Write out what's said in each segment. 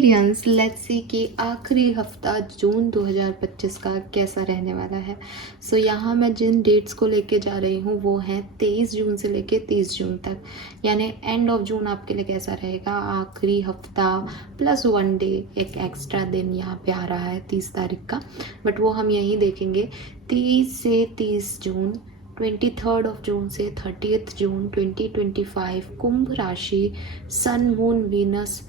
Aquarians, let's see कि आखिरी हफ्ता जून 2025 का कैसा रहने वाला है। सो यहाँ मैं जिन डेट्स को लेके जा रही हूँ वो हैं 23 जून से लेके 30 जून तक, यानी एंड ऑफ जून आपके लिए कैसा रहेगा। आखिरी हफ्ता प्लस 1 डे, एक एक्स्ट्रा दिन यहाँ पे आ रहा है 30 तारीख का, बट वो हम यहीं देखेंगे। 30 से 30 जून, 23 ऑफ जून से 30 जून 2025, कुंभ राशि, सन मून वीनस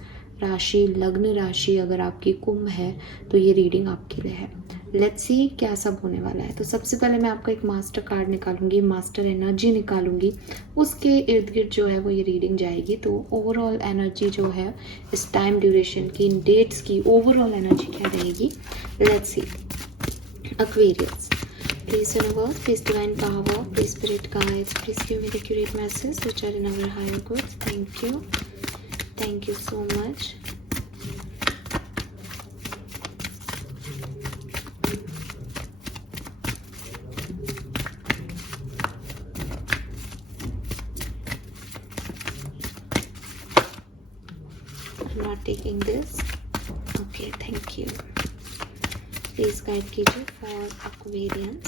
राशि, लग्न राशि अगर आपकी कुंभ है तो ये रीडिंग आपके लिए है। लेट्स सी क्या सब होने वाला है। तो सबसे पहले मैं आपका एक मास्टर कार्ड निकालूंगी, मास्टर एनर्जी निकालूंगी, उसके इर्द गिर्द जो है वो ये रीडिंग जाएगी। तो ओवरऑल एनर्जी जो है इस टाइम ड्यूरेशन की, इन डेट्स की ओवरऑल एनर्जी क्या रहेगी, let's see. Aquarius, please universe, please divine power, please spirit guides, please give me the accurate message which are in our higher goods. Thank you so much. I'm not taking this. Okay, thank you. Please guide कीजिए for Aquarians.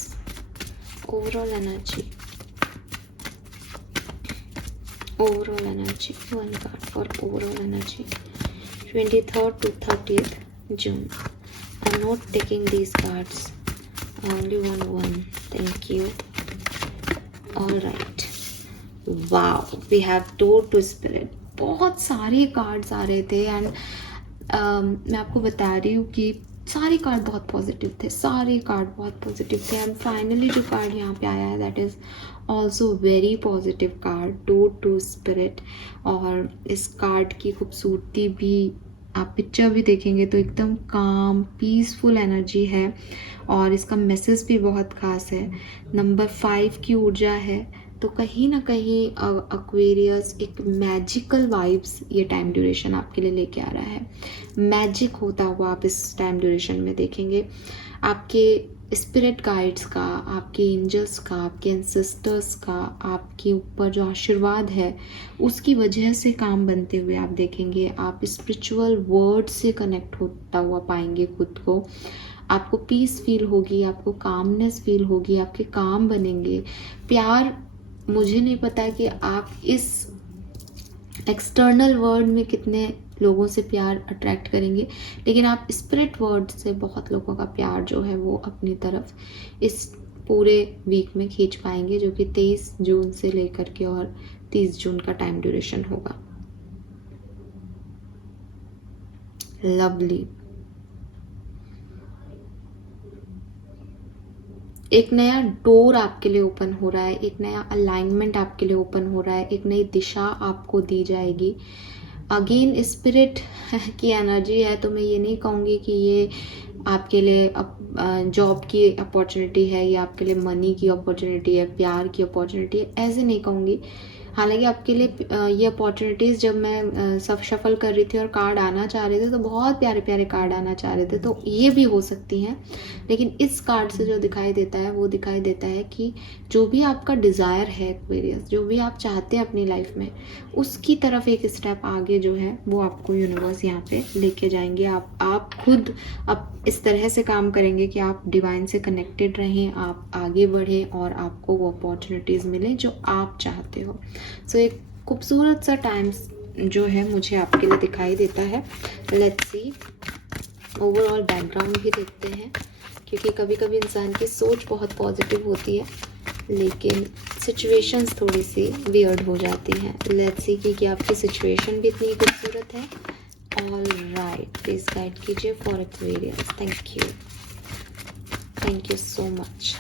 Overall energy, one card for overall energy 23rd to 30th June. I'm not taking these cards, only one. Thank you. All right, wow, we have door to spirit. बहुत सारे cards आ रहे थे and मैं आपको बता रही हूँ कि सारे कार्ड बहुत पॉजिटिव थे एंड फाइनली जो कार्ड यहाँ पे आया है that is also very positive card, door to spirit. और इस कार्ड की खूबसूरती भी, आप पिक्चर भी देखेंगे तो एकदम काम पीसफुल एनर्जी है और इसका मैसेज भी बहुत खास है। नंबर 5 की ऊर्जा है, तो कहीं ना कहीं एक्वेरियस एक मैजिकल वाइब्स ये टाइम ड्यूरेशन आपके लिए लेके आ रहा है। मैजिक होता हुआ आप इस टाइम ड्यूरेशन में देखेंगे। आपके स्पिरिट गाइड्स का, आपके एंजल्स का, आपके एंसेस्टर्स का आपके ऊपर जो आशीर्वाद है उसकी वजह से काम बनते हुए आप देखेंगे। आप स्पिरिचुअल वर्ड से कनेक्ट होता हुआ पाएंगे खुद को। आपको पीस फील होगी, आपको कामनेस फील होगी, आपके काम बनेंगे। प्यार, मुझे नहीं पता कि आप इस एक्सटर्नल वर्ल्ड में कितने लोगों से प्यार अट्रैक्ट करेंगे, लेकिन आप स्पिरिट वर्ल्ड से बहुत लोगों का प्यार जो है वो अपनी तरफ इस पूरे वीक में खींच पाएंगे, जो कि 23 जून से लेकर के और 30 जून का टाइम ड्यूरेशन होगा। लवली, एक नया डोर आपके लिए ओपन हो रहा है, एक नया अलाइनमेंट आपके लिए ओपन हो रहा है, एक नई दिशा आपको दी जाएगी। अगेन स्पिरिट की एनर्जी है, तो मैं ये नहीं कहूँगी कि ये आपके लिए जॉब की अपॉर्चुनिटी है या आपके लिए मनी की अपॉर्चुनिटी है, प्यार की अपॉर्चुनिटी है, ऐसे नहीं कहूँगी। हालांकि आपके लिए ये अपॉर्चुनिटीज़ जब मैं सब शफल कर रही थी और कार्ड आना चाह रहे थे तो बहुत प्यारे प्यारे कार्ड आना चाह रहे थे, तो ये भी हो सकती हैं। लेकिन इस कार्ड से जो दिखाई देता है वो दिखाई देता है कि जो भी आपका डिज़ायर है एक्वेरियस, जो भी आप चाहते हैं अपनी लाइफ में, उसकी तरफ एक स्टेप आगे जो है वो आपको यूनिवर्स यहाँ पे लेके जाएंगे। आप खुद अब इस तरह से काम करेंगे कि आप डिवाइन से कनेक्टेड रहें, आप आगे बढ़ें और आपको वो अपॉर्चुनिटीज़ मिलें जो आप चाहते हो। सो एक खूबसूरत सा टाइम जो है मुझे आपके लिए दिखाई देता है। लेट्स सी, ओवरऑल बैकग्राउंड भी देखते हैं, क्योंकि कभी कभी इंसान की सोच बहुत पॉजिटिव होती है लेकिन सिचुएशंस थोड़ी सी वियर्ड हो जाती हैं। लेट्स सी कि आपकी सिचुएशन भी इतनी खूबसूरत है। ऑल राइट, प्लीज गाइड कीजिए for Aquarius. Thank you so much.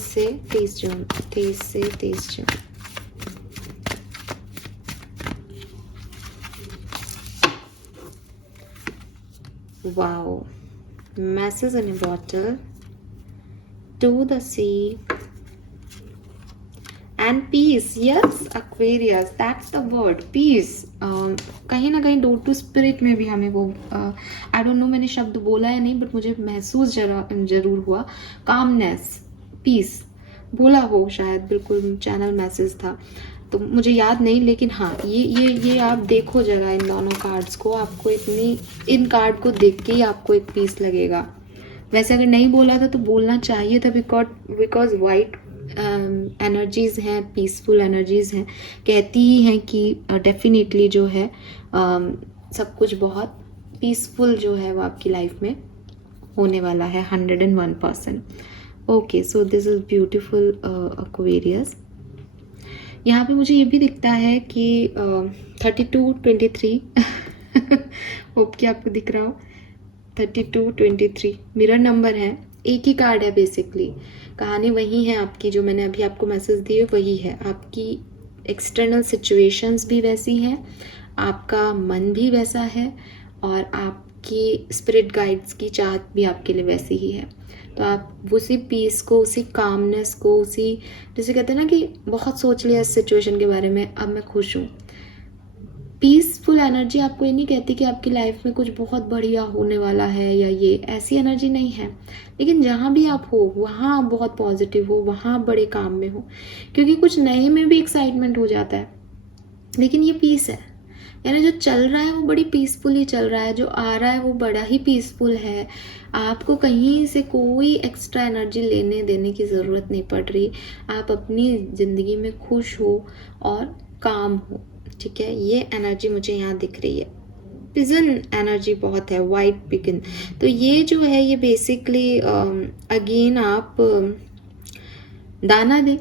से 30 जून, 23 से 30 जून। Wow, masses in a bottle, to the sea and peace. Yes, Aquarius, that's the word, peace. कहीं ना कहीं डोर टू स्पिरिट में भी हमें वो आई डोंट नो मैंने शब्द बोला है नहीं, बट मुझे महसूस जरूर हुआ। कामनेस, पीस बोला हो शायद, बिल्कुल चैनल मैसेज था। तो मुझे याद नहीं, लेकिन हाँ ये आप देखो जगह इन दोनों कार्ड्स को, आपको इन कार्ड को देख के ही आपको एक पीस लगेगा। वैसे अगर नहीं बोला था तो बोलना चाहिए था, बिकॉज वाइट एनर्जीज़ हैं, पीसफुल एनर्जीज़ हैं, कहती ही हैं कि डेफिनेटली जो है सब कुछ बहुत पीसफुल जो है वो आपकी लाइफ में होने वाला है 101%। Okay, so this is beautiful Aquarius. यहाँ पे मुझे ये भी दिखता है कि 3223 होप कि आपको दिख रहा हो, 3223 मिरर नंबर है, एक ही कार्ड है। बेसिकली कहानी वही है आपकी, जो मैंने अभी आपको मैसेज दिए वही है। आपकी एक्सटर्नल सिचुएशंस भी वैसी हैं, आपका मन भी वैसा है, और आपकी स्पिरिट गाइड्स की चाहत भी आपके लिए वैसी ही है। तो आप उसी पीस को, उसी कामनेस को, उसी, जैसे कहते हैं ना कि बहुत सोच लिया इस सिचुएशन के बारे में, अब मैं खुश हूँ। पीसफुल एनर्जी आपको ये नहीं कहती कि आपकी लाइफ में कुछ बहुत बढ़िया होने वाला है, या ये ऐसी एनर्जी नहीं है। लेकिन जहाँ भी आप हो वहाँ आप बहुत पॉजिटिव हो, वहाँ आप बड़े काम में हो, क्योंकि कुछ नए में भी एक्साइटमेंट हो जाता है, लेकिन ये पीस है। यानी जो चल रहा है वो बड़ी पीसफुली चल रहा है, जो आ रहा है वो बड़ा ही पीसफुल है। आपको कहीं से कोई एक्स्ट्रा एनर्जी लेने देने की ज़रूरत नहीं पड़ रही। आप अपनी ज़िंदगी में खुश हो और काम हो, ठीक है। ये एनर्जी मुझे यहाँ दिख रही है। पिजन एनर्जी बहुत है, वाइट पिगन। तो ये जो है ये बेसिकली अगेन आप दाना दें,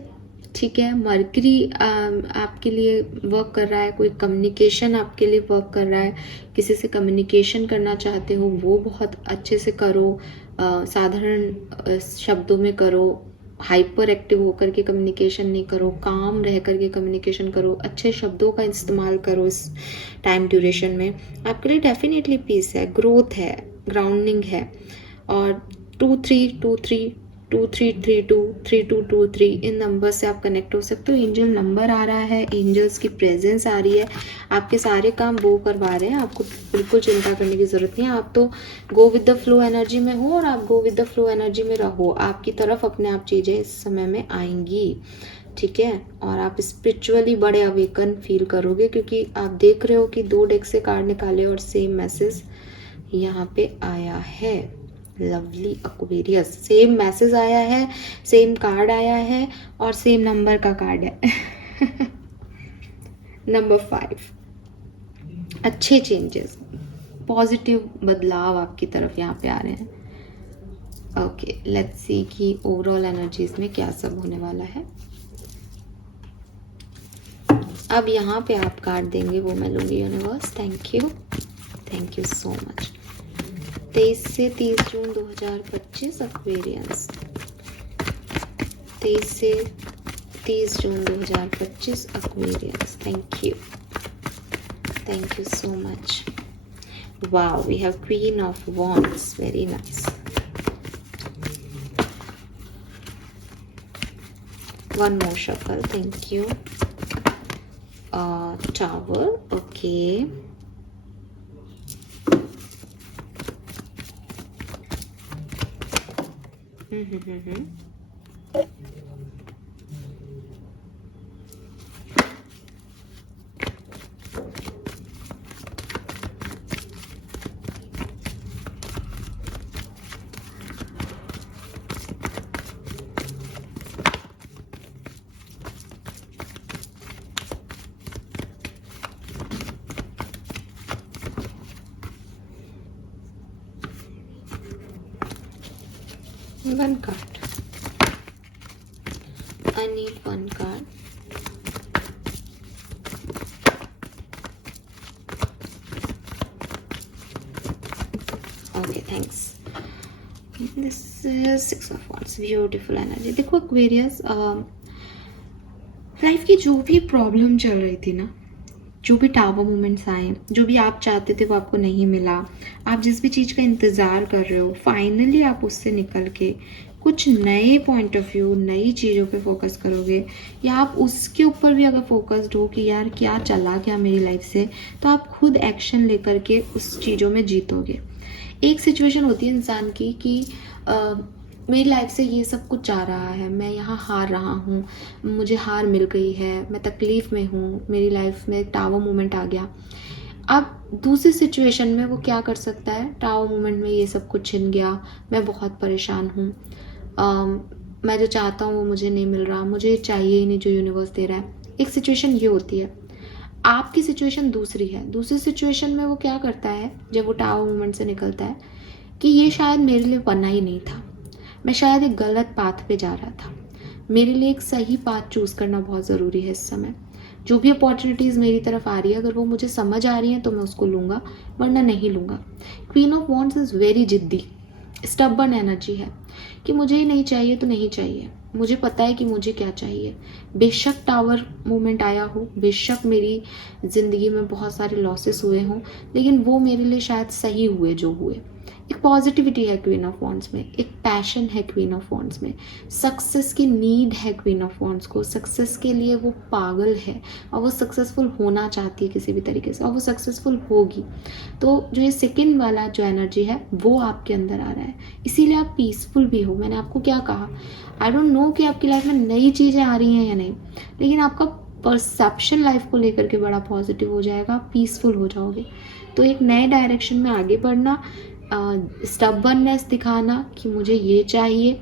ठीक है। मरकरी आपके लिए वर्क कर रहा है, कोई कम्युनिकेशन आपके लिए वर्क कर रहा है, किसी से कम्युनिकेशन करना चाहते हो वो बहुत अच्छे से करो, साधारण शब्दों में करो, हाइपर एक्टिव होकर के कम्युनिकेशन नहीं करो, काम रह कर के कम्युनिकेशन करो, अच्छे शब्दों का इस्तेमाल करो। इस टाइम ड्यूरेशन में आपके लिए डेफिनेटली पीस है, ग्रोथ है, ग्राउंडिंग है। और 2323 2332 3223 इन नंबर से आप कनेक्ट हो सकते हो। एंजल नंबर आ रहा है, एंजल्स की प्रेजेंस आ रही है, आपके सारे काम वो करवा रहे हैं, आपको बिल्कुल चिंता करने की ज़रूरत नहीं है। आप तो गो विद द फ्लो एनर्जी में हो, और आप go with the flow energy में रहो, आपकी तरफ अपने आप चीज़ें इस समय में आएंगी, ठीक है। और आप स्पिरिचुअली बड़े अवेकन फील करोगे, क्योंकि आप देख रहे हो कि 2 डेक से कार्ड निकाले और सेम मैसेज यहाँ पे आया है। लवली एक्वेरियस, सेम मैसेज आया है, सेम कार्ड आया है, और सेम नंबर का कार्ड है नंबर 5। अच्छे चेंजेस, पॉजिटिव बदलाव आपकी तरफ यहाँ पे आ रहे हैं। ओके, लेट्स सी कि ओवरऑल एनर्जीज में क्या सब होने वाला है। अब यहाँ पे आप कार्ड देंगे वो मैं लूँगी universe. Thank you so much. 23 से 30 जून 2025 एक्वेरियंस, 23 से 30 June 2025 Aquarians. Thank you so much. Wow, we have queen of wands, very nice. One more shuffle, thank you. Tower, okay. One card. I need one card. Okay, thanks. This is 6 of Wands. Beautiful energy. देखो Aquarius, life की जो भी problem चल रही थी ना, जो भी टावर मोमेंट्स आए, जो भी आप चाहते थे वो आपको नहीं मिला, आप जिस भी चीज़ का इंतज़ार कर रहे हो, फाइनली आप उससे निकल के कुछ नए पॉइंट ऑफ व्यू, नई चीज़ों पे फोकस करोगे, या आप उसके ऊपर भी अगर फोकस्ड हो कि यार क्या चला क्या मेरी लाइफ से, तो आप खुद एक्शन लेकर के उस चीज़ों में जीतोगे। एक सिचुएशन होती है इंसान की कि मेरी लाइफ से ये सब कुछ जा रहा है, मैं यहाँ हार रहा हूँ, मुझे हार मिल गई है, मैं तकलीफ़ में हूँ, मेरी लाइफ में टावर मोमेंट आ गया। अब दूसरी सिचुएशन में वो क्या कर सकता है, टावर मोमेंट में ये सब कुछ छिन गया, मैं बहुत परेशान हूँ, मैं जो चाहता हूँ वो मुझे नहीं मिल रहा, मुझे चाहिए ही नहीं जो यूनिवर्स दे रहा है। एक सिचुएशन ये होती है। आपकी सिचुएशन दूसरी है। दूसरी सिचुएशन में वो क्या करता है जब वो टावर मोमेंट से निकलता है कि ये शायद मेरे लिए बना ही नहीं था, मैं शायद एक गलत पाथ पे जा रहा था, मेरे लिए एक सही पाथ चूज़ करना बहुत ज़रूरी है इस समय। जो भी अपॉर्चुनिटीज़ मेरी तरफ आ रही है, अगर वो मुझे समझ आ रही हैं तो मैं उसको लूँगा, वरना नहीं लूँगा। Queen of wands is very जिद्दी, स्टबर्न एनर्जी है कि मुझे ही नहीं चाहिए तो नहीं चाहिए, मुझे पता है कि मुझे क्या चाहिए। बेशक टावर मोमेंट आया हो, बेशक मेरी ज़िंदगी में बहुत सारे लॉसेस हुए हों, लेकिन वो मेरे लिए शायद सही हुए जो हुए। एक पॉजिटिविटी है क्वीन ऑफ वॉन्ड्स में, एक पैशन है क्वीन ऑफ वॉन्ड्स में, सक्सेस की नीड है क्वीन ऑफ वॉन्ड्स को, सक्सेस के लिए वो पागल है और वो सक्सेसफुल होना चाहती है किसी भी तरीके से, और वो सक्सेसफुल होगी। तो जो ये सेकंड वाला जो एनर्जी है वो आपके अंदर आ रहा है, इसीलिए आप पीसफुल भी हो। मैंने आपको क्या कहा, आई डोंट नो कि आपकी लाइफ में नई चीज़ें आ रही हैं या नहीं, लेकिन आपका परसेप्शन लाइफ को लेकर के बड़ा पॉजिटिव हो जाएगा, पीसफुल हो जाओगे। तो एक नए डायरेक्शन में आगे बढ़ना, स्टबर्ननेस दिखाना कि मुझे ये चाहिए,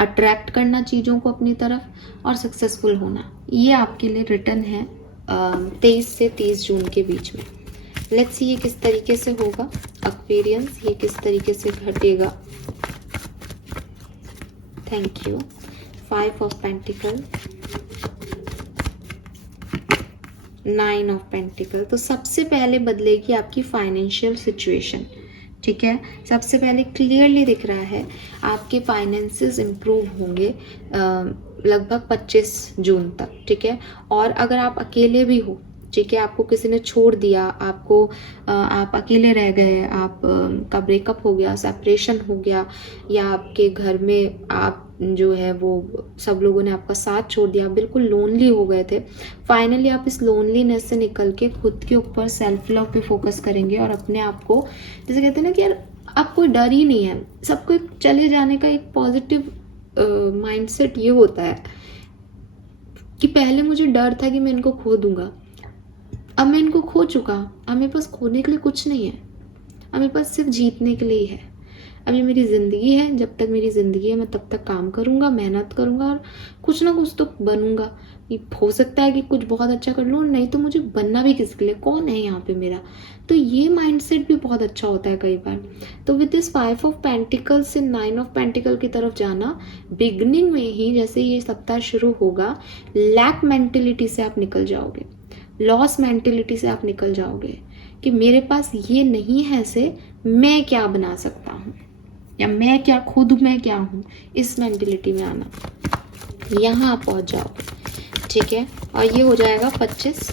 अट्रैक्ट करना चीज़ों को अपनी तरफ और सक्सेसफुल होना, ये आपके लिए रिटर्न है 23 से 30 जून के बीच में। लेट्स सी ये किस तरीके से होगा एक्सपीरियंस, ये किस तरीके से घटेगा। Thank you. 5 of pentacle, 9 of pentacle. तो सबसे पहले बदलेगी आपकी फाइनेंशियल सिचुएशन, ठीक है। सबसे पहले क्लियरली दिख रहा है आपके फाइनेंसेस इम्प्रूव होंगे लगभग 25 जून तक, ठीक है। और अगर आप अकेले भी हो, ठीक है, आपको किसी ने छोड़ दिया, आप अकेले रह गए, आप का ब्रेकअप हो गया, सेपरेशन हो गया, या आपके घर में आप जो है वो सब लोगों ने आपका साथ छोड़ दिया, बिल्कुल लोनली हो गए थे, फाइनली आप इस लोनलीनेस से निकल के खुद के ऊपर सेल्फ लव पे फोकस करेंगे और अपने आप को, जैसे कहते हैं ना कि यार अब कोई डर ही नहीं है, सबको एक चले जाने का एक पॉजिटिव माइंडसेट ये होता है कि पहले मुझे डर था कि मैं इनको खो दूंगा, अब मैं इनको खो चुका, अब मेरे पास खोने के लिए कुछ नहीं है, अब मेरे पास सिर्फ जीतने के लिए ही है। अब ये मेरी ज़िंदगी है, जब तक मेरी ज़िंदगी है मैं तब तक काम करूँगा, मेहनत करूँगा और कुछ ना कुछ तो बनूँगा। ये हो सकता है कि कुछ बहुत अच्छा कर लूँ, नहीं तो मुझे बनना भी किसके लिए, कौन है यहाँ पे मेरा। तो ये माइंडसेट भी बहुत अच्छा होता है कई बार। तो विद दिस 5 ऑफ पेंटिकल से 9 ऑफ पेंटिकल की तरफ जाना, बिगनिंग में ही जैसे ये सप्ताह शुरू होगा, लैक मेंटेलिटी से आप निकल जाओगे, लॉस मेंटेलिटी से आप निकल जाओगे कि मेरे पास ये नहीं है से मैं क्या बना सकता हूँ, या मैं क्या, खुद मैं क्या हूँ, इस मेंटेलिटी में आना, यहाँ आप पहुँच जाओगे, ठीक है। और ये हो जाएगा 25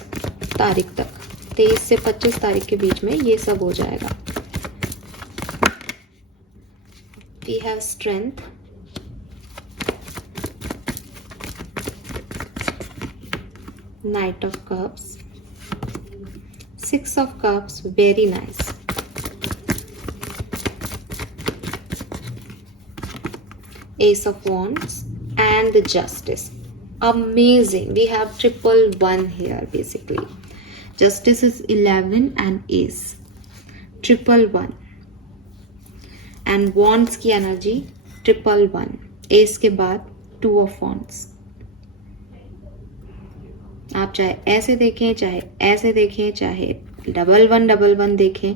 तारीख तक, 23 से 25 तारीख के बीच में ये सब हो जाएगा। We have strength, Knight of Cups, 6 of Cups, very nice. Ace of Wands and the Justice. Amazing. We have triple 1 here basically. Justice is 11 and Ace. Triple 1. And Wands की एनर्जी triple 1. Ace के बाद 2 of Wands. आप चाहे ऐसे देखें, चाहे ऐसे देखें, चाहे डबल 1 देखें,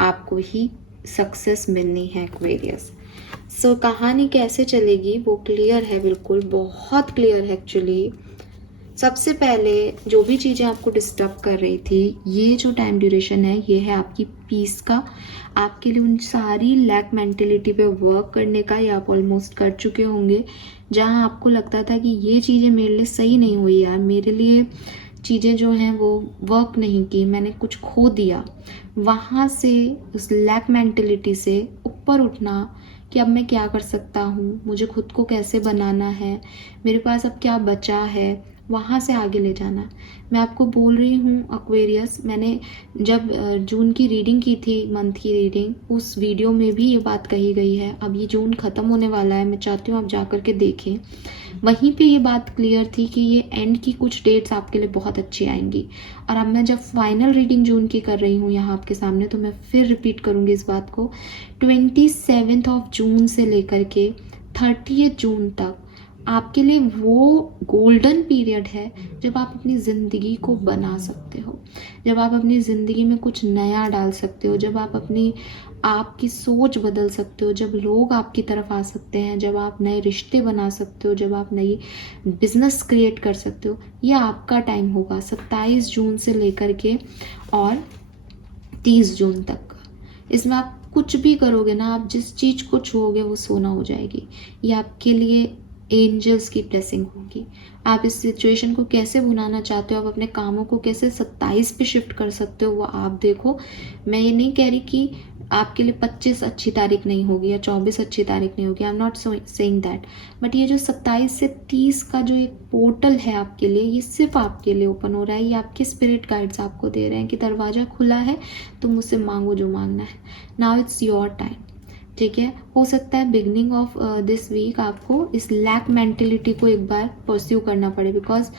आपको ही सक्सेस मिलनी है एक्वेरियस। सो कहानी कैसे चलेगी वो क्लियर है, बिल्कुल बहुत क्लियर है एक्चुअली। सबसे पहले जो भी चीज़ें आपको डिस्टर्ब कर रही थी, ये जो टाइम ड्यूरेशन है ये है आपकी पीस का, आपके लिए उन सारी लैक मेंटेलिटी पे वर्क करने का, ये आप ऑलमोस्ट कर चुके होंगे। जहाँ आपको लगता था कि ये चीज़ें मेरे लिए सही नहीं हुई यार, मेरे लिए चीज़ें जो हैं वो वर्क नहीं की, मैंने कुछ खो दिया, वहाँ से उस लैक मेंटेलिटी से ऊपर उठना कि अब मैं क्या कर सकता हूँ, मुझे खुद को कैसे बनाना है, मेरे पास अब क्या बचा है, वहाँ से आगे ले जाना है। मैं आपको बोल रही हूँ एक्वेरियस, मैंने जब जून की रीडिंग की थी, मंथ की रीडिंग, उस वीडियो में भी ये बात कही गई है। अब ये जून ख़त्म होने वाला है, मैं चाहती हूँ आप जा कर के देखें। वहीं पे ये बात क्लियर थी कि ये एंड की कुछ डेट्स आपके लिए बहुत अच्छी आएंगी। और अब मैं जब फाइनल रीडिंग जून की कर रही हूँ यहाँ आपके सामने, तो मैं फिर रिपीट करूँगी इस बात को। 27 जून से लेकर के 30 जून तक आपके लिए वो गोल्डन पीरियड है जब आप अपनी ज़िंदगी को बना सकते हो, जब आप अपनी ज़िंदगी में कुछ नया डाल सकते हो, जब आप अपनी आपकी सोच बदल सकते हो, जब लोग आपकी तरफ आ सकते हैं, जब आप नए रिश्ते बना सकते हो, जब आप नई बिजनेस क्रिएट कर सकते हो। ये आपका टाइम होगा 27 जून से लेकर के और 30 जून तक। इसमें आप कुछ भी करोगे ना, आप जिस चीज़ को छुओगे वो सोना हो जाएगी। ये आपके लिए एंजल्स की ब्लेसिंग होगी। आप इस सिचुएशन को कैसे बनाना चाहते हो, आप अपने कामों को कैसे 27 पे शिफ्ट कर सकते हो, वो आप देखो। मैं ये नहीं कह रही कि आपके लिए 25 अच्छी तारीख नहीं होगी या 24 अच्छी तारीख नहीं होगी, I am not saying that. But ये जो 27 से 30 का जो एक पोर्टल है आपके लिए, ये सिर्फ आपके लिए ओपन हो रहा है। ये आपके स्पिरिट गाइड्स आपको दे रहे हैं कि दरवाज़ा खुला है, तो मुझसे मांगो जो मांगना है। नाउ इट्स योर टाइम, ठीक है। हो सकता है बिगनिंग ऑफ दिस वीक आपको इस लैक मेंटेलिटी को एक बार परस्यू करना पड़े, बिकॉज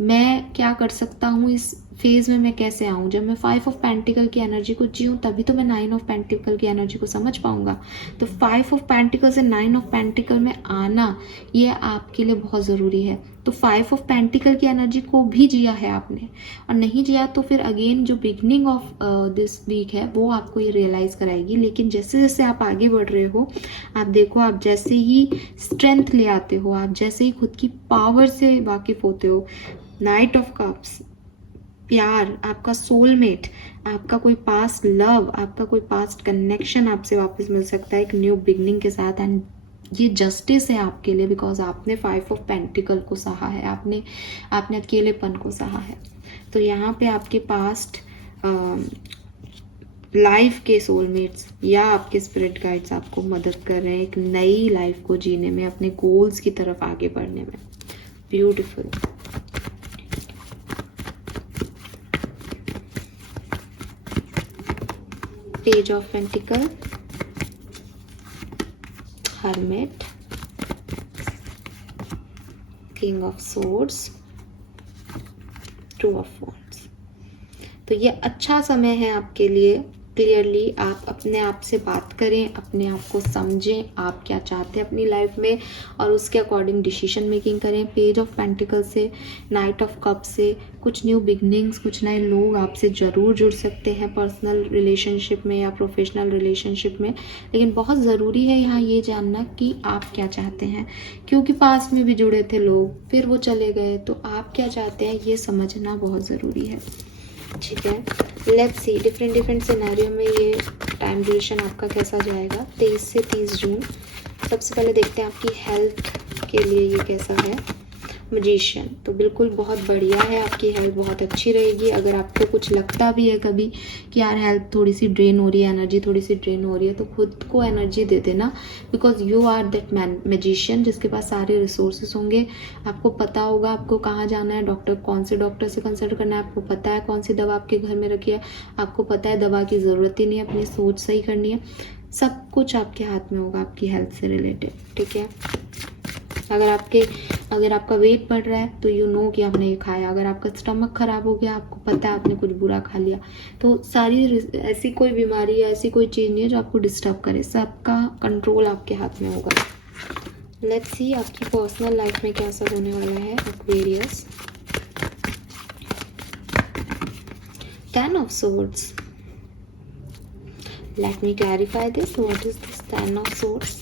मैं क्या कर सकता हूँ इस फेज में, मैं कैसे आऊँ। जब मैं 5 ऑफ पेंटिकल की एनर्जी को जीऊँ तभी तो मैं 9 ऑफ पेंटिकल की एनर्जी को समझ पाऊंगा। तो 5 ऑफ पेंटिकल से 9 ऑफ पेंटिकल में आना, ये आपके लिए बहुत ज़रूरी है। तो 5 ऑफ पेंटिकल की एनर्जी को भी जिया है आपने, और नहीं जिया तो फिर अगेन जो बिगनिंग ऑफ दिस वीक है वो आपको ये रियलाइज़ कराएगी। लेकिन जैसे जैसे आप आगे बढ़ रहे हो, आप देखो, आप जैसे ही स्ट्रेंथ ले आते हो, आप जैसे ही खुद की पावर से वाकिफ होते हो, नाइट ऑफ कप्स, प्यार, आपका सोलमेट, आपका कोई पास्ट लव, आपका कोई पास्ट कनेक्शन आपसे वापस मिल सकता है एक न्यू बिगनिंग के साथ। एंड ये जस्टिस है आपके लिए, बिकॉज आपने 5 ऑफ पेंटिकल को सहा है, आपने अकेलेपन को सहा है। तो यहाँ पे आपके पास्ट लाइफ के सोलमेट्स या आपके स्पिरिट गाइड्स आपको मदद कर रहे हैं एक नई लाइफ को जीने में, अपने गोल्स की तरफ आगे बढ़ने में। Beautiful. Page of Pentacle, Hermit, King of Swords, Two of Wands। तो ये अच्छा समय है आपके लिए। क्लियरली आप अपने आप से बात करें, अपने आप को समझें, आप क्या चाहते हैं अपनी लाइफ में, और उसके अकॉर्डिंग डिसीजन मेकिंग करें। पेज ऑफ पेंटिकल से, नाइट ऑफ कप से कुछ न्यू बिगनिंग्स, कुछ नए लोग आपसे ज़रूर जुड़ सकते हैं पर्सनल रिलेशनशिप में या प्रोफेशनल रिलेशनशिप में। लेकिन बहुत ज़रूरी है यहाँ ये जानना कि आप क्या चाहते हैं, क्योंकि पास्ट में भी जुड़े थे लोग, फिर वो चले गए, तो आप क्या चाहते हैं ये समझना बहुत ज़रूरी है, ठीक है। लेट्स सी डिफरेंट सिनेरियो में ये टाइम ड्यूरेशन आपका कैसा जाएगा 23 से 30 जून। सबसे पहले देखते हैं आपकी हेल्थ के लिए ये कैसा है। मैजिशियन, तो बिल्कुल बहुत बढ़िया है, आपकी हेल्थ बहुत अच्छी रहेगी। अगर आपको कुछ लगता भी है कभी कि यार हेल्थ थोड़ी सी ड्रेन हो रही है, एनर्जी थोड़ी सी ड्रेन हो रही है, तो खुद को एनर्जी दे देना, because you are that magician जिसके पास सारे रिसोर्सेज होंगे। आपको पता होगा आपको कहाँ जाना है, डॉक्टर, कौन से डॉक्टर से कंसल्ट करना है, आपको पता है कौन सी दवा आपके घर में रखी है, आपको पता है दवा की ज़रूरत ही नहीं है, अपनी सोच सही करनी है। सब कुछ आपके हाथ में होगा आपकी हेल्थ से रिलेटेड, ठीक है। अगर आपका वेट बढ़ रहा है तो यू नो कि आपने ये खाया। अगर आपका स्टमक खराब हो गया, आपको पता है आपने कुछ बुरा खा लिया। तो सारी ऐसी कोई बीमारी या ऐसी कोई चीज़ नहीं है जो आपको डिस्टर्ब करे, सबका कंट्रोल आपके हाथ में होगा। लेट्स सी आपकी पर्सनल लाइफ में क्या सब होने वाला है। Aquarius, 10 of Swords. Let me clarify this. What is this 10 of Swords?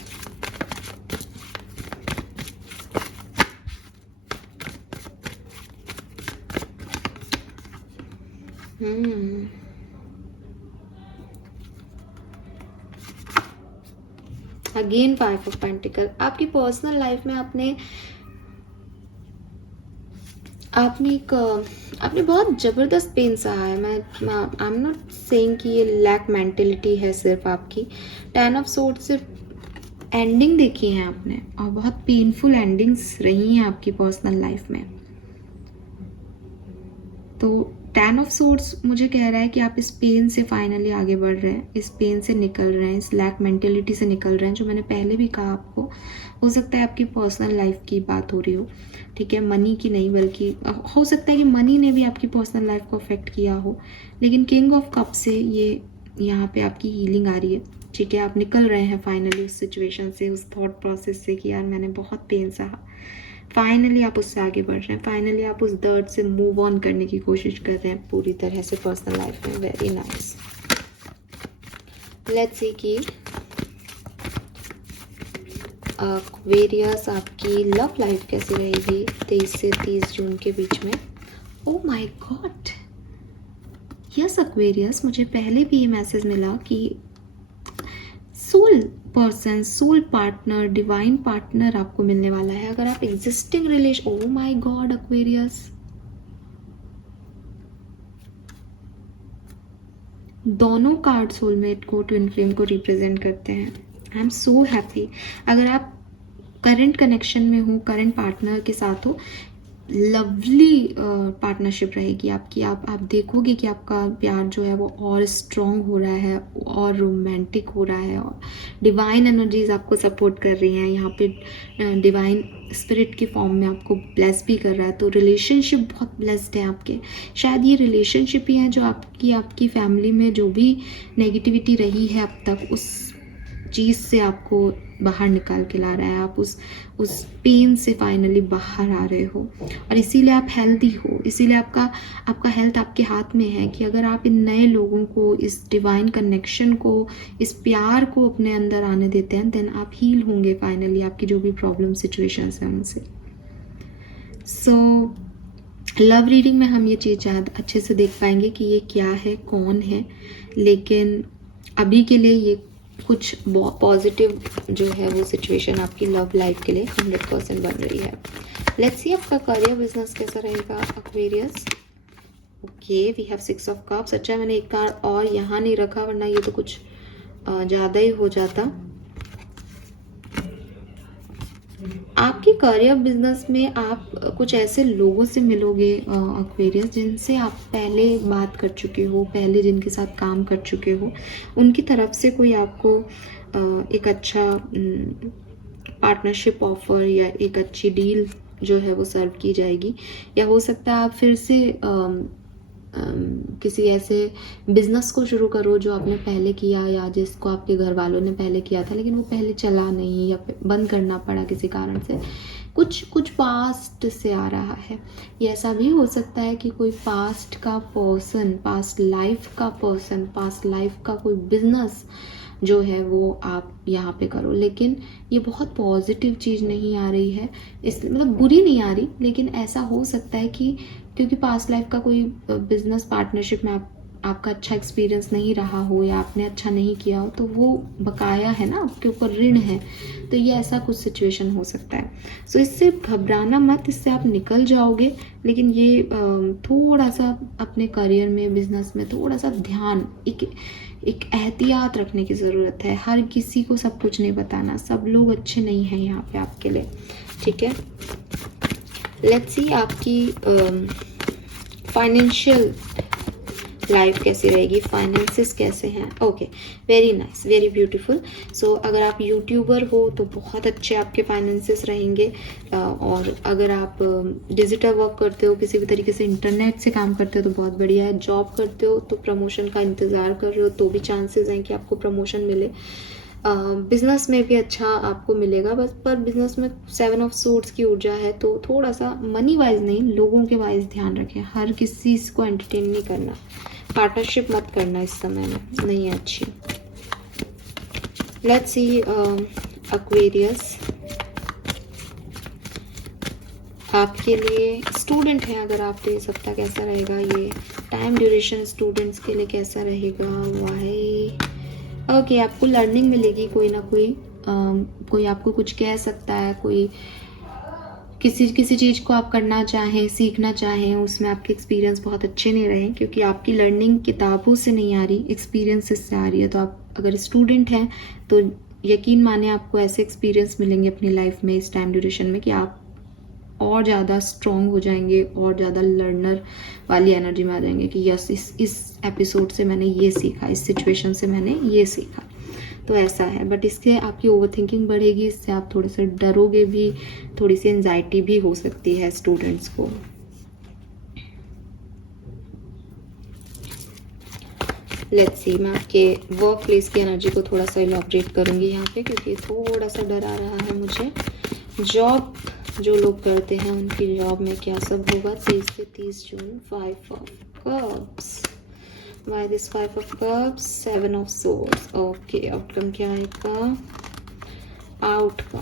Again 5 of pentacle. आपकी पर्सनल लाइफ में आपने बहुत ज़बरदस्त पेन सहा है। मैं आई एम नॉट सेइंग कि ये लैक मेंटेलिटी है सिर्फ आपकी। 10 ऑफ सोर्ड सिर्फ एंडिंग देखी है आपने, और बहुत पेनफुल एंडिंग्स रही हैं आपकी पर्सनल लाइफ में। तो 10 ऑफ सोर्ड्स मुझे कह रहा है कि आप इस पेन से फाइनली आगे बढ़ रहे हैं, इस पेन से निकल रहे हैं, इस लैक मेंटेलिटी से निकल रहे हैं, जो मैंने पहले भी कहा आपको। हो सकता है आपकी पर्सनल लाइफ की बात हो रही हो, ठीक है, मनी की नहीं, बल्कि हो सकता है कि मनी ने भी आपकी पर्सनल लाइफ को अफेक्ट किया हो, लेकिन किंग ऑफ कप से ये यहाँ पे आपकी हीलिंग आ रही है, ठीक है। आप निकल रहे हैं फाइनली उस सिचुएशन से, उस थॉट प्रोसेस से कि यार मैंने बहुत पेन सहा। फाइनली आप उससे आगे बढ़ रहे हैं, फाइनली आप उस दर्द से मूव ऑन करने की कोशिश कर रहे हैं पूरी तरह से पर्सनल लाइफ में। Very nice. लेट्स सी कि एक्वेरियस आपकी लव लाइफ कैसी रहेगी 23 से 30 जून के बीच में। Oh my God, yes Aquarius, मुझे पहले भी ये मैसेज मिला कि soul person, soul partner, divine partner आपको मिलने वाला है। अगर आप existing relation, oh my God Aquarius, दोनों कार्ड सोलमेट को, ट्विन फ्लेम को रिप्रेजेंट करते हैं। I am so happy. अगर आप करंट कनेक्शन में हो, करंट पार्टनर के साथ हो, लवली पार्टनरशिप रहेगी आपकी। आप देखोगे कि आपका प्यार जो है वो और स्ट्रॉन्ग हो रहा है और रोमांटिक हो रहा है, और डिवाइन एनर्जीज आपको सपोर्ट कर रही हैं। यहाँ पे डिवाइन स्पिरिट की फॉर्म में आपको ब्लेस भी कर रहा है। तो रिलेशनशिप बहुत ब्लेस्ड है आपके। शायद ये रिलेशनशिप ही है जो आपकी फैमिली में जो भी नेगेटिविटी रही है अब तक, उस चीज़ से आपको बाहर निकाल के ला रहा है। आप उस पेन से फाइनली बाहर आ रहे हो, और इसीलिए आप हेल्दी हो, इसीलिए आपका हेल्थ आपके हाथ में है कि अगर आप इन नए लोगों को, इस डिवाइन कनेक्शन को, इस प्यार को अपने अंदर आने देते हैं, देन आप हील होंगे फाइनली आपकी जो भी प्रॉब्लम सिचुएशंस हैं उनसे। सो लव रीडिंग में हम ये चीज़ ज़्यादा अच्छे से देख पाएंगे कि ये क्या है, कौन है, लेकिन अभी के लिए ये कुछ पॉजिटिव जो है वो सिचुएशन आपकी लव लाइफ के लिए 100% बन रही है। लेट्स सी आपका करियर बिजनेस कैसा रहेगा Aquarius. Okay, we have 6 of cups. अच्छा, मैंने एक कार्ड और यहाँ नहीं रखा, वरना ये तो कुछ ज़्यादा ही हो जाता। आपके करियर बिजनेस में आप कुछ ऐसे लोगों से मिलोगे एक्वेरियस, जिनसे आप पहले बात कर चुके हो, पहले जिनके साथ काम कर चुके हो, उनकी तरफ से कोई आपको एक अच्छा पार्टनरशिप ऑफर या एक अच्छी डील जो है वो सर्व की जाएगी। या हो सकता है आप फिर से किसी ऐसे बिजनेस को शुरू करो जो आपने पहले किया, या जिसको आपके घर वालों ने पहले किया था लेकिन वो पहले चला नहीं, या बंद करना पड़ा किसी कारण से। कुछ पास्ट से आ रहा है। ये ऐसा भी हो सकता है कि कोई पास्ट का पर्सन, पास्ट लाइफ का पर्सन, पास्ट लाइफ का कोई बिजनेस जो है वो आप यहाँ पे करो। लेकिन ये बहुत पॉजिटिव चीज़ नहीं आ रही है, इस मतलब बुरी नहीं आ रही, लेकिन ऐसा हो सकता है कि क्योंकि पास्ट लाइफ का कोई बिजनेस पार्टनरशिप में आपका अच्छा एक्सपीरियंस नहीं रहा हो, या आपने अच्छा नहीं किया हो, तो वो बकाया है ना, आपके ऊपर ऋण है। तो ये ऐसा कुछ सिचुएशन हो सकता है। सो इससे घबराना मत, इससे आप निकल जाओगे। लेकिन ये थोड़ा सा अपने करियर में, बिजनेस में थोड़ा सा ध्यान, एक एहतियात रखने की ज़रूरत है। हर किसी को सब कुछ नहीं बताना, सब लोग अच्छे नहीं हैं यहाँ पे आपके लिए, ठीक है। लेट्स सी आपकी फाइनेंशियल लाइफ कैसी रहेगी, फाइनेंसेस कैसे हैं। Okay, very nice, very beautiful. So अगर आप यूट्यूबर हो तो बहुत अच्छे आपके फाइनेंसेस रहेंगे, और अगर आप डिजिटल वर्क करते हो, किसी भी तरीके से इंटरनेट से काम करते हो तो बहुत बढ़िया है। जॉब करते हो तो प्रमोशन का इंतज़ार कर रहे हो तो भी चांसेस हैं कि आपको प्रमोशन मिले। बिजनेस में भी अच्छा आपको मिलेगा, बस पर बिजनेस में 7 ऑफ सोर्ड्स की ऊर्जा है, तो थोड़ा सा मनी वाइज नहीं, लोगों के वाइज ध्यान रखें। हर किसी को एंटरटेन नहीं करना, पार्टनरशिप मत करना इस समय में, नहीं है अच्छी। लेट्स सी एक्वेरियस आपके लिए, स्टूडेंट हैं अगर आप, तो ये सप्ताह कैसा रहेगा। ये टाइम ड्यूरेशन स्टूडेंट्स के लिए कैसा रहेगा। वाई ओके, आपको लर्निंग मिलेगी, कोई ना कोई आपको कुछ कह सकता है, कोई किसी चीज़ को आप करना चाहें, सीखना चाहें, उसमें आपके एक्सपीरियंस बहुत अच्छे नहीं रहे, क्योंकि आपकी लर्निंग किताबों से नहीं आ रही, एक्सपीरियंसेस से आ रही है। तो आप अगर स्टूडेंट हैं तो यकीन माने आपको ऐसे एक्सपीरियंस मिलेंगे अपनी लाइफ में इस टाइम ड्यूरेशन में कि आप और ज़्यादा स्ट्रॉन्ग हो जाएंगे और ज़्यादा लर्नर वाली एनर्जी में आ जाएंगे कि यस इस एपिसोड से मैंने ये सीखा, इस सिचुएशन से मैंने ये सीखा। तो ऐसा है, बट इससे आपकी ओवरथिंकिंग बढ़ेगी, इससे आप थोड़े से डरोगे भी, थोड़ी सी एंजाइटी भी हो सकती है स्टूडेंट्स को। लेट्स सी, मैं आपके वर्क प्लेस की एनर्जी को थोड़ा सा इलॉबरेट करूंगी यहाँ पे, क्योंकि थोड़ा सा डर आ रहा है मुझे। जॉब जो लोग करते हैं उनकी जॉब में क्या सब होगा 23 से 30 जून। 5 of cups, why this 5 of cups, 7 of swords. Okay, outcome क्या आएगा? आउटकम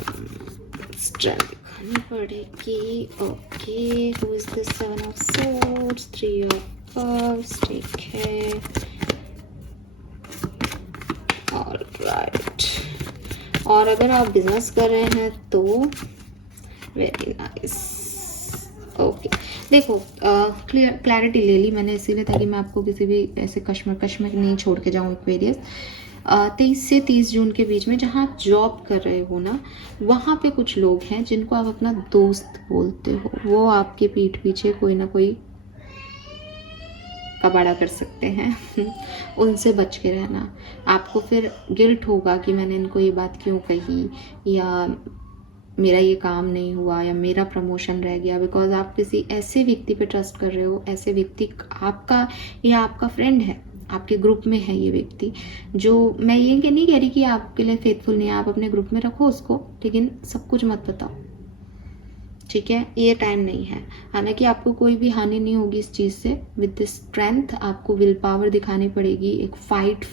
स्ट्रेंथ दिखानी पड़ेगी। Okay, who is this 7 of swords? 3 of cups, ठीक है, ऑलराइट। और अगर आप बिजनेस कर रहे हैं तो वेरी नाइस। ओके, देखो क्लैरिटी ले ली मैंने इसीलिए, ताकि मैं आपको किसी भी ऐसे कश्मकश में नहीं छोड़ के जाऊँ एक्वेरियस। 23 से 30 जून के बीच में जहाँ आप जॉब कर रहे हो ना, वहाँ पे कुछ लोग हैं जिनको आप अपना दोस्त बोलते हो, वो आपके पीठ पीछे कोई ना कोई कबाड़ा कर सकते हैं उनसे बच के रहना। आपको फिर गिल्ट होगा कि मैंने इनको ये बात क्यों कही, या मेरा ये काम नहीं हुआ, या मेरा प्रमोशन रह गया, बिकॉज आप किसी ऐसे व्यक्ति पे ट्रस्ट कर रहे हो, ऐसे व्यक्ति आपका या आपका फ्रेंड है, आपके ग्रुप में है ये व्यक्ति, जो मैं ये नहीं कह रही कि आपके लिए फेथफुल नहीं है, आप अपने ग्रुप में रखो उसको, लेकिन सब कुछ मत बताओ, ठीक है? ये टाइम नहीं है। हालांकि आपको कोई भी हानि नहीं होगी इस चीज़ से। विद दिस स्ट्रेंथ आपको विल पावर दिखानी पड़ेगी, एक फाइट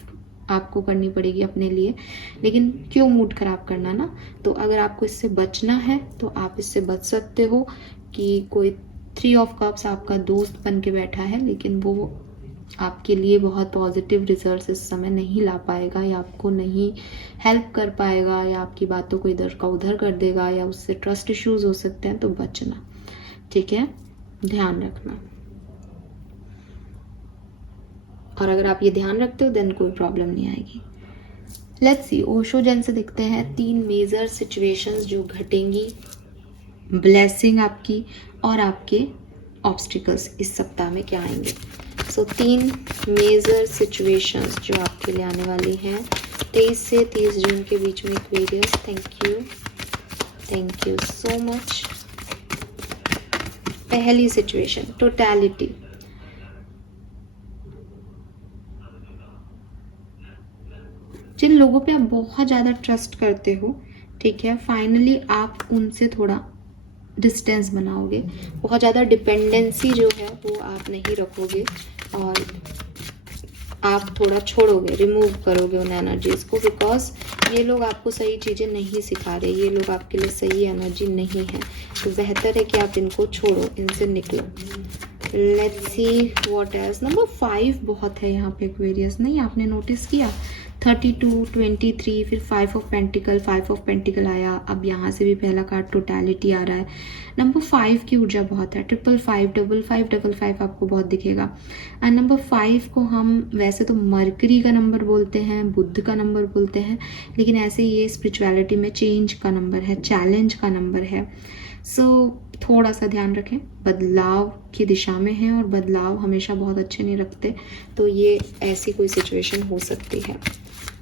आपको करनी पड़ेगी अपने लिए, लेकिन क्यों मूड खराब करना ना। तो अगर आपको इससे बचना है तो आप इससे बच सकते हो कि कोई 3 ऑफ कप्स आपका दोस्त बन के बैठा है, लेकिन वो आपके लिए बहुत पॉजिटिव रिजल्ट्स इस समय नहीं ला पाएगा, या आपको नहीं हेल्प कर पाएगा, या आपकी बातों को इधर का उधर कर देगा, या उससे ट्रस्ट इश्यूज हो सकते हैं। तो बचना, ठीक है, ध्यान रखना। और अगर आप ये ध्यान रखते हो देन कोई प्रॉब्लम नहीं आएगी। लेट्स सी, ओशो जैन से दिखते हैं 3 मेजर सिचुएशंस जो घटेंगी, ब्लेसिंग आपकी और आपके ऑब्स्टिकल्स इस सप्ताह में क्या आएंगे। सो 3 मेजर सिचुएशंस जो आपके लिए आने वाली हैं 23 से 30 जून के बीच में Aquarius. Thank you so much. पहली सिचुएशन, टोटलिटी। जिन लोगों पे आप बहुत ज़्यादा ट्रस्ट करते हो, ठीक है, फाइनली आप उनसे थोड़ा डिस्टेंस बनाओगे, बहुत ज़्यादा डिपेंडेंसी जो है वो आप नहीं रखोगे, और आप थोड़ा छोड़ोगे, रिमूव करोगे उन एनर्जीज को, बिकॉज ये लोग आपको सही चीज़ें नहीं सिखा रहे, ये लोग आपके लिए सही एनर्जी नहीं है। तो बेहतर है कि आप इनको छोड़ो, इनसे निकलो। Let's see what else. Number 5 बहुत है यहाँ पे एक्वेरियस, नहीं आपने नोटिस किया? 32, 23, फिर 5 ऑफ पेंटिकल आया, अब यहाँ से भी पहला कार्ड टोटलिटी आ रहा है। नंबर 5 की ऊर्जा बहुत है, 555, 5555 आपको बहुत दिखेगा। एंड नंबर 5 को हम वैसे तो मरकरी का नंबर बोलते हैं, बुध का नंबर बोलते हैं, लेकिन ऐसे ये स्पिरिचुअलिटी में चेंज का नंबर है, चैलेंज का नंबर है। सो थोड़ा सा ध्यान रखें, बदलाव की दिशा में है, और बदलाव हमेशा बहुत अच्छे नहीं रखते, तो ये ऐसी कोई सिचुएशन हो सकती है।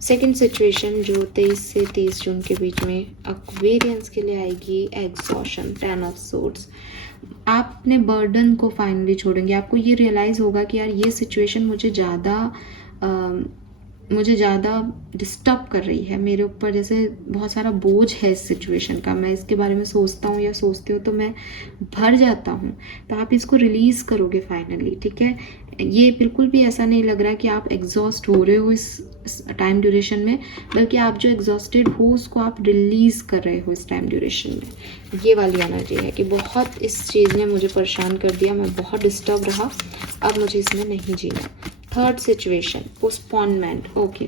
सेकंड सिचुएशन जो 23 से 30 जून के बीच में एक्वेरियंस के लिए आएगी, एग्जॉशन, 10 ऑफ सोर्ड्स। आप अपने बर्डन को फाइनली छोड़ेंगे, आपको ये रियलाइज़ होगा कि यार ये सिचुएशन मुझे ज़्यादा डिस्टर्ब कर रही है, मेरे ऊपर जैसे बहुत सारा बोझ है इस सिचुएशन का, मैं इसके बारे में सोचता हूँ या सोचती हूँ तो मैं भर जाता हूँ। तो आप इसको रिलीज़ करोगे फाइनली, ठीक है? ये बिल्कुल भी ऐसा नहीं लग रहा है कि आप एग्जॉस्ट हो रहे हो इस टाइम ड्यूरेशन में, बल्कि आप जो एग्जॉस्टेड हो उसको आप रिलीज़ कर रहे हो इस टाइम ड्यूरेशन में। ये वाली एनर्जी है कि बहुत इस चीज़ ने मुझे परेशान कर दिया, मैं बहुत डिस्टर्ब रहा, अब मुझे इसमें नहीं जीना। Third situation, postponement. Okay,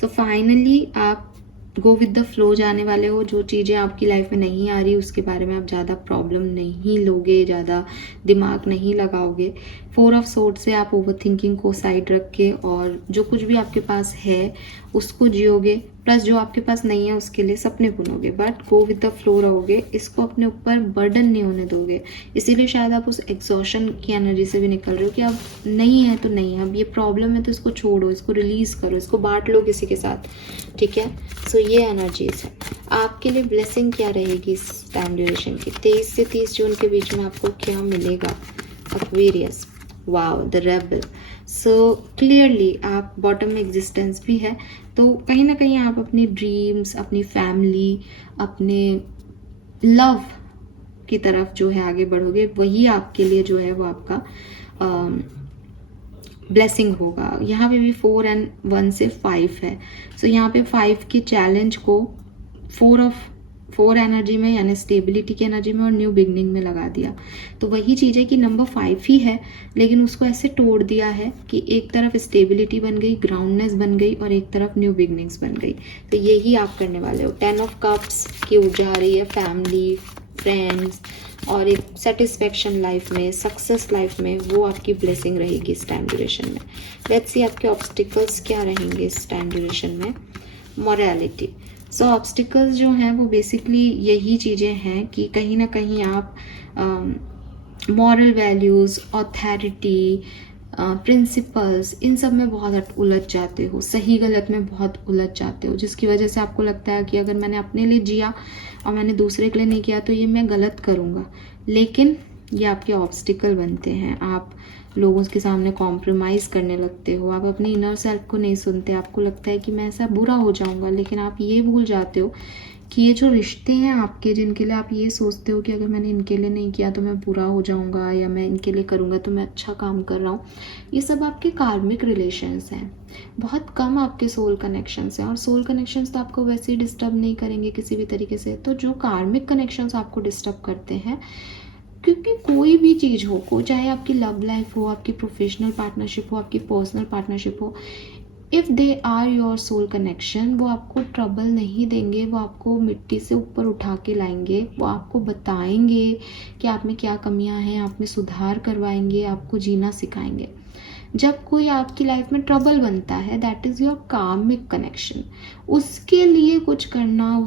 so finally आप गो विद द फ्लो जाने वाले हो, जो चीज़ें आपकी लाइफ में नहीं आ रही उसके बारे में आप ज़्यादा प्रॉब्लम नहीं लोगे, ज़्यादा दिमाग नहीं लगाओगे। 4 ऑफ सोर्ड से आप ओवर थिंकिंग को साइड रख के और जो कुछ भी आपके पास है उसको जियोगे, प्लस जो आपके पास नहीं है उसके लिए सपने बुनोगे, but go with the flow रहोगे, इसको अपने ऊपर बर्डन नहीं होने दोगे। इसीलिए शायद आप उस एग्जॉशन की एनर्जी से भी निकल रहे हो कि अब नहीं है तो नहीं है, अब ये प्रॉब्लम है तो इसको छोड़ो, इसको रिलीज करो, इसको बांट लो किसी के साथ, ठीक है। सो ये एनर्जीज है। आपके लिए ब्लेसिंग क्या रहेगी इस टाइम ड्यूरेशन की? 23 से 30 जून के बीच में आपको क्या मिलेगा? Aquarius, wow, the rebel. So clearly आप बॉटम में एग्जिस्टेंस भी है, तो कहीं ना कहीं आप अपनी ड्रीम्स, अपनी फैमिली, अपने लव की तरफ जो है आगे बढ़ोगे, वही आपके लिए जो है वो आपका ब्लेसिंग होगा। यहाँ पे भी 4 और 1 से 5 है। सो यहाँ पे 5 के चैलेंज को 4 एनर्जी में यानी स्टेबिलिटी की एनर्जी में और न्यू बिगनिंग में लगा दिया। तो वही चीज़ है कि नंबर 5 ही है, लेकिन उसको ऐसे तोड़ दिया है कि एक तरफ स्टेबिलिटी बन गई, ग्राउंडनेस बन गई, और एक तरफ न्यू बिगनिंग्स बन गई। तो यही आप करने वाले हो। 10 ऑफ कप्स की ऊर्जा आ रही है, फैमिली, फ्रेंड्स और एक सेटिस्फेक्शन लाइफ में, सक्सेस लाइफ में, वो आपकी ब्लेसिंग रहेगी इस टाइम ड्यूरेशन में। लेट्स सी आपके ऑब्स्टिकल्स क्या रहेंगे इस टाइम ड्यूरेशन में। मॉरलिटी। सो ऑब्स्टिकल्स जो हैं वो बेसिकली यही चीज़ें हैं कि कहीं ना कहीं आप मॉरल वैल्यूज़, ऑथेरिटी, प्रिंसिपल्स, इन सब में बहुत उलझ जाते हो, सही गलत में बहुत उलझ जाते हो, जिसकी वजह से आपको लगता है कि अगर मैंने अपने लिए जिया और मैंने दूसरे के लिए नहीं किया तो ये मैं गलत करूँगा। लेकिन ये आपके ऑब्स्टिकल बनते हैं। आप लोगों के सामने कॉम्प्रोमाइज़ करने लगते हो, आप अपनी इनर सेल्फ को नहीं सुनते, आपको लगता है कि मैं ऐसा बुरा हो जाऊंगा, लेकिन आप ये भूल जाते हो कि ये जो रिश्ते हैं आपके, जिनके लिए आप ये सोचते हो कि अगर मैंने इनके लिए नहीं किया तो मैं बुरा हो जाऊंगा, या मैं इनके लिए करूंगा तो मैं अच्छा काम कर रहा हूँ, ये सब आपके कार्मिक रिलेशंस हैं। बहुत कम आपके सोल कनेक्शंस हैं, और सोल कनेक्शंस तो आपको वैसे ही डिस्टर्ब नहीं करेंगे किसी भी तरीके से। तो जो कार्मिक कनेक्शंस आपको डिस्टर्ब करते हैं, क्योंकि कोई भी चीज़ हो, को चाहे आपकी लव लाइफ हो, आपकी प्रोफेशनल पार्टनरशिप हो, आपकी पर्सनल पार्टनरशिप हो, if they are your soul connection, वो आपको ट्रबल नहीं देंगे, वो आपको मिट्टी से ऊपर उठा के लाएंगे, वो आपको बताएंगे कि आप में क्या कमियां हैं, आप में सुधार करवाएंगे, आपको जीना सिखाएंगे। जब कोई आपकी लाइफ में ट्रबल बनता है, that is your karmic connection. उसके लिए कुछ करना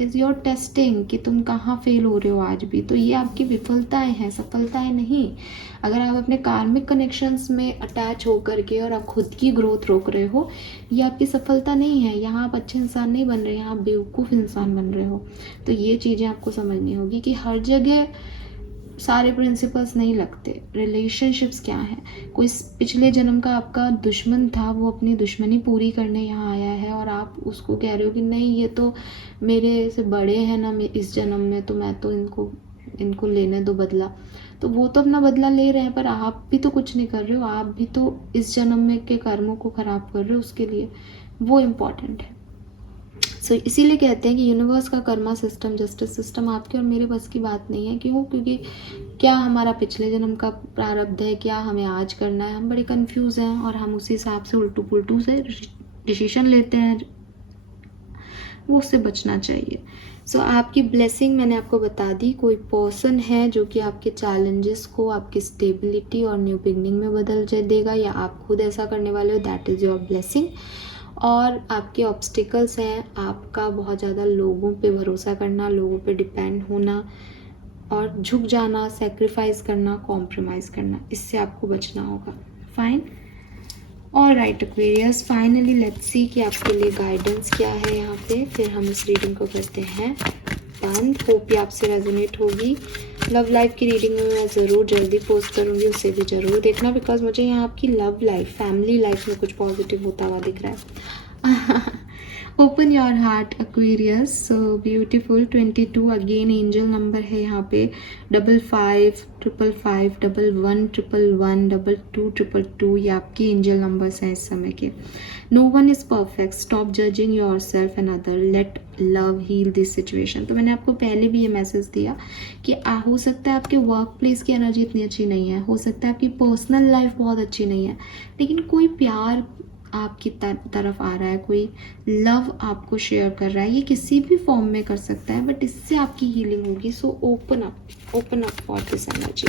इज़ योर टेस्टिंग, कि तुम कहाँ फेल हो रहे हो आज भी। तो ये आपकी विफलताएं हैं, सफलताएं नहीं। अगर आप अपने कार्मिक कनेक्शंस में अटैच होकर के और आप खुद की ग्रोथ रोक रहे हो, ये आपकी सफलता नहीं है। यहाँ आप अच्छे इंसान नहीं बन रहे, यहाँ आप बेवकूफ़ इंसान बन रहे हो। तो ये चीज़ें आपको समझनी होगी कि हर जगह सारे प्रिंसिपल्स नहीं लगते। रिलेशनशिप्स क्या है, कोई पिछले जन्म का आपका दुश्मन था, वो अपनी दुश्मनी पूरी करने यहाँ आया है, और आप उसको कह रहे हो कि नहीं ये तो मेरे से बड़े हैं ना इस जन्म में, तो मैं तो इनको लेने दो बदला। तो वो तो अपना बदला ले रहे हैं, पर आप भी तो कुछ नहीं कर रहे हो, आप भी तो इस जन्म में के कर्मों को खराब कर रहे हो उसके लिए। वो इम्पॉर्टेंट है। सो इसीलिए कहते हैं कि यूनिवर्स का कर्मा सिस्टम, जस्टिस सिस्टम आपके और मेरे बस की बात नहीं है। क्यों? क्योंकि क्या हमारा पिछले जन्म का प्रारब्ध है, क्या हमें आज करना है, हम बड़े कंफ्यूज हैं, और हम उसी हिसाब से उल्टू पुल्टू से डिसीजन लेते हैं। वो उससे बचना चाहिए। सो आपकी ब्लेसिंग मैंने आपको बता दी। कोई पर्सन है जो कि आपके चैलेंजेस को आपकी स्टेबिलिटी और न्यू बिगनिंग में बदल देगा, या आप खुद ऐसा करने वाले हो, दैट इज़ योर ब्लेसिंग। और आपके ऑब्स्टिकल्स हैं आपका बहुत ज़्यादा लोगों पे भरोसा करना, लोगों पे डिपेंड होना, और झुक जाना, सेक्रीफाइस करना, कॉम्प्रोमाइज़ करना, इससे आपको बचना होगा। Fine, all right Aquarius, finally let's see कि आपके लिए गाइडेंस क्या है यहाँ पे। फिर हम इस रीडिंग को करते हैं बंद। होप ये आपसे रेजोनेट होगी। लव लाइफ की रीडिंग में मैं ज़रूर जल्दी पोस्ट करूँगी, उसे भी ज़रूर देखना, बिकॉज मुझे यहाँ आपकी लव लाइफ, फैमिली लाइफ में कुछ पॉजिटिव होता हुआ दिख रहा है। Open your heart Aquarius, so beautiful. 22 again angel number है यहाँ पे। 55 555 11 111 22 222 ये आपके एंजल नंबर्स हैं इस समय के। No one is perfect, stop judging your self and other, let love heal this situation. तो मैंने आपको पहले भी ये मैसेज दिया कि हो सकता है आपके वर्क प्लेस की एनर्जी इतनी अच्छी नहीं है, हो सकता है आपकी पर्सनल लाइफ बहुत अच्छी नहीं है, लेकिन कोई प्यार आपकी तरफ आ रहा है, कोई लव आपको शेयर कर रहा है। ये किसी भी फॉर्म में कर सकता है, बट इससे आपकी हीलिंग होगी। So open up for this energy.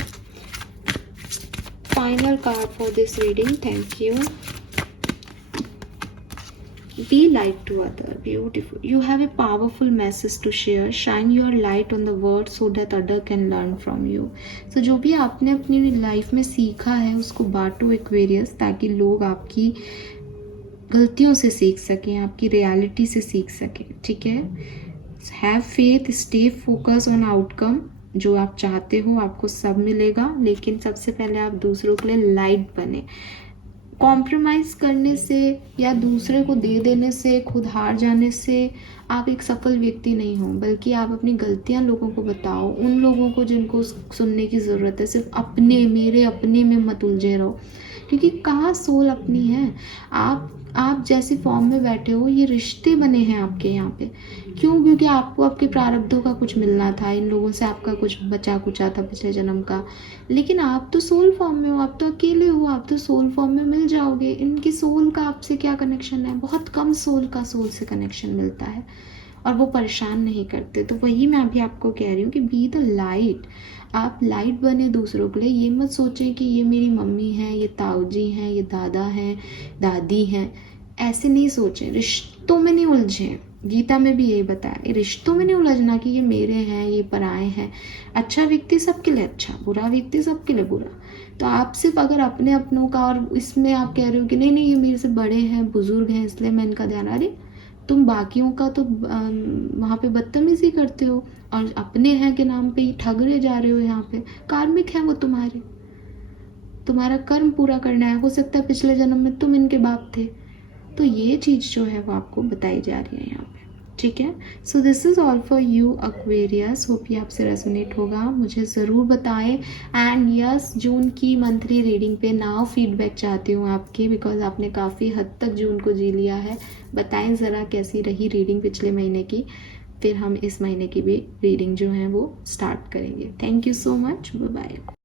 Final card for this reading. Thank you. Be light to other. Beautiful. You have a powerful message to share. Shine your light on the world so that other can learn from you. So जो भी आपने अपनी life में सीखा है उसको बांटो Aquarius, ताकि लोग आपकी गलतियों से सीख सकें, आपकी रियलिटी से सीख सकें. ठीक है. Have faith, stay focus on outcome. जो आप चाहते हो आपको सब मिलेगा, लेकिन सबसे पहले आप दूसरों के लिए लाइट बने. कॉम्प्रोमाइज़ करने से या दूसरे को दे देने से, खुद हार जाने से आप एक सफल व्यक्ति नहीं हो, बल्कि आप अपनी गलतियां लोगों को बताओ. उन लोगों को जिनको सुनने की ज़रूरत है. सिर्फ मेरे अपने में मत उलझे रहो, क्योंकि कहाँ सोल अपनी है. आप जैसी फॉर्म में बैठे हो, ये रिश्ते बने हैं आपके यहाँ पे. क्यों? क्योंकि आपको आपके प्रारब्धों का कुछ मिलना था, इन लोगों से आपका कुछ बचा कुचा था पिछले जन्म का. लेकिन आप तो सोल फॉर्म में हो, आप तो अकेले हो, आप तो सोल फॉर्म में मिल जाओगे. इनकी सोल का आपसे क्या कनेक्शन है? बहुत कम सोल का सोल से कनेक्शन मिलता है, और वो परेशान नहीं करते. तो वही मैं अभी आपको कह रही हूँ कि बी द लाइट. आप लाइट बने दूसरों के लिए. ये मत सोचें कि ये मेरी मम्मी है, ये ताऊ जी हैं, ये दादा हैं, दादी हैं. ऐसे नहीं सोचें. रिश्तों में नहीं उलझें. गीता में भी यही बताया, रिश्तों में नहीं उलझना कि ये मेरे हैं, ये पराए हैं. अच्छा व्यक्ति सबके लिए अच्छा, बुरा व्यक्ति सबके लिए बुरा. तो आप सिर्फ अगर अपने अपनों का, और इसमें आप कह रहे हो कि नहीं ये मेरे से बड़े हैं, बुजुर्ग हैं, इसलिए मैं इनका ध्यान. अरे तुम बाकियों का तो वहाँ पे बदतमीजी करते हो, और अपने हैं के नाम पे ही ठग रहे जा रहे हो. यहाँ पे कार्मिक है वो तुम्हारा कर्म पूरा करना है. हो सकता है पिछले जन्म में तुम इनके बाप थे. तो ये चीज़ जो है वो आपको बताई जा रही है यहाँ पे. ठीक है. So this is all for you Aquarius. Hope ये आपसे रेजोनेट होगा. मुझे ज़रूर बताएं. एंड यस, जून की मंथली रीडिंग पे नाउ फीडबैक चाहती हूँ आपकी, बिकॉज आपने काफ़ी हद तक जून को जी लिया है. बताएं ज़रा कैसी रही रीडिंग पिछले महीने की. फिर हम इस महीने की भी रीडिंग जो है वो स्टार्ट करेंगे. Thank you so much. Bye bye.